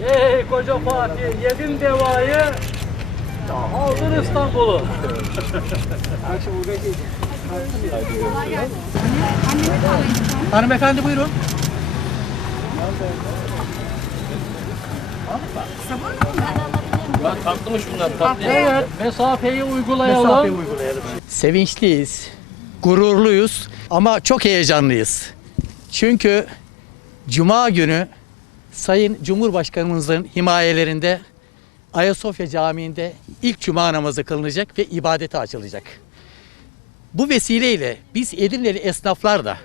Ey koca Fatih yedin devayı aldın İstanbul'u. Hanımefendi buyurun. Tatlımış bunlar tatlı. Evet mesafeyi uygulayalım. Sevinçliyiz, gururluyuz ama çok heyecanlıyız. Çünkü Cuma günü Sayın Cumhurbaşkanımızın himayelerinde Ayasofya Camii'nde ilk Cuma namazı kılınacak ve ibadete açılacak. Bu vesileyle biz Edirneli esnaflar da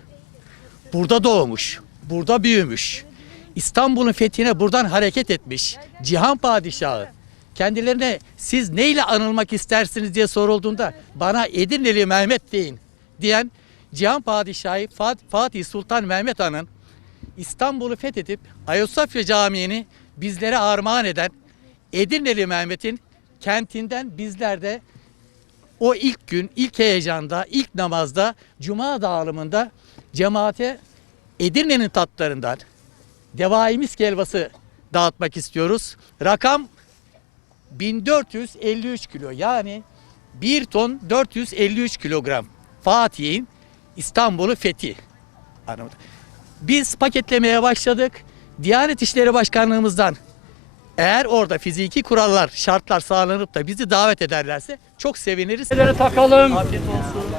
burada doğmuş, burada büyümüş, İstanbul'un fethine buradan hareket etmiş Cihan Padişahı kendilerine siz neyle anılmak istersiniz diye sorulduğunda bana Edirneli Mehmet deyin diyen Cihan Padişahı Fat- Fatih Sultan Mehmet Han'ın İstanbul'u fethedip Ayasofya Camii'ni bizlere armağan eden Edirneli Mehmet'in kentinden bizler de o ilk gün, ilk heyecanda, ilk namazda, cuma dağılımında cemaate Edirne'nin tatlarından devai misk helvası dağıtmak istiyoruz. Rakam 1453 kilo yani 1 ton 453 kilogram. Fatih'in İstanbul'u fethi. Anlamadım. Biz paketlemeye başladık. Diyanet İşleri Başkanlığımızdan eğer orada fiziki kurallar, şartlar sağlanıp da bizi davet ederlerse çok seviniriz. Elleri takalım. Afiyet olsun.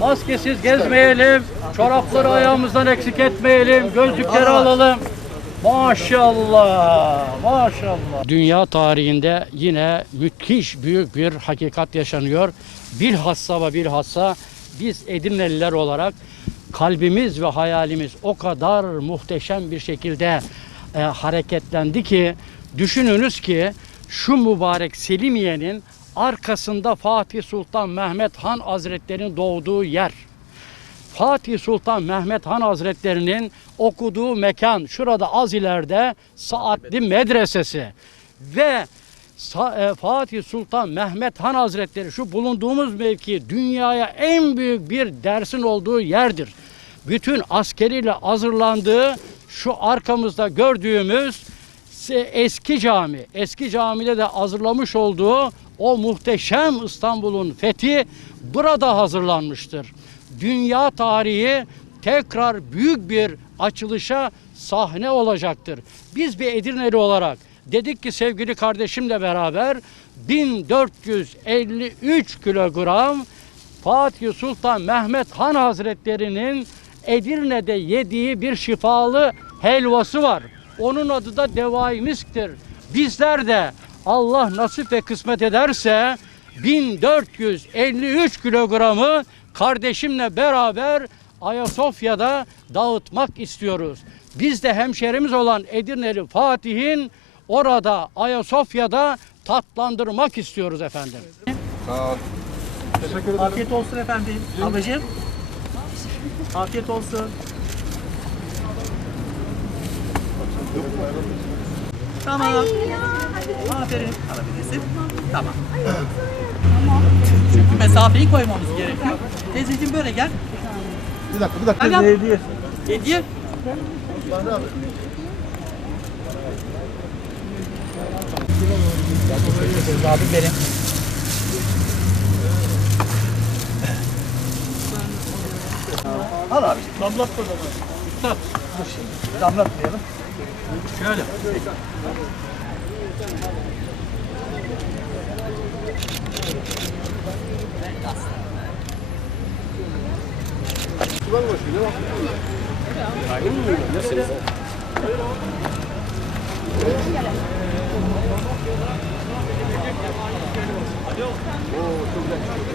Maskesiz gezmeyelim. Çorapları ayağımızdan eksik etmeyelim. Gözlükleri alalım. Maşallah, maşallah. Dünya tarihinde yine müthiş büyük bir hakikat yaşanıyor. Bilhassa ve bilhassa biz Edirneliler olarak kalbimiz ve hayalimiz o kadar muhteşem bir şekilde e, hareketlendi ki düşününüz ki şu mübarek Selimiye'nin arkasında Fatih Sultan Mehmet Han Hazretleri'nin doğduğu yer. Fatih Sultan Mehmet Han Hazretleri'nin okuduğu mekan şurada az ileride Saatli Medresesi ve Fatih Sultan Mehmet Han Hazretleri şu bulunduğumuz mevki dünyaya en büyük bir dersin olduğu yerdir. Bütün askeriyle hazırlandığı şu arkamızda gördüğümüz eski cami, eski camide de hazırlamış olduğu o muhteşem İstanbul'un fethi burada hazırlanmıştır. Dünya tarihi tekrar büyük bir açılışa sahne olacaktır. Biz bir Edirneli olarak dedik ki sevgili kardeşimle beraber 1453 kilogram Fatih Sultan Mehmet Han Hazretleri'nin Edirne'de yediği bir şifalı helvası var. Onun adı da devai misktir. Bizler de Allah nasip ve kısmet ederse 1453 kilogramı kardeşimle beraber Ayasofya'da dağıtmak istiyoruz. Biz de hemşerimiz olan Edirneli Fatih'in orada Ayasofya'da tatlandırmak istiyoruz efendim. Afiyet olsun efendim. Ablacığım. Afiyet olsun. Tamam. Aferin. Alabilirsin. Tamam. Çünkü mesafeyi koymamız gerekiyor. Teyzeciğim böyle gel. Bir dakika, bir dakika. Yap. Hediye. Hediye. Abi Abi benim. Al abi. Damlatma zaman. Üstad. Dur şimdi. Damlatmayalım. Şöyle. Sular boş bile bak. Hayır mı? Nasıl? 오, 저기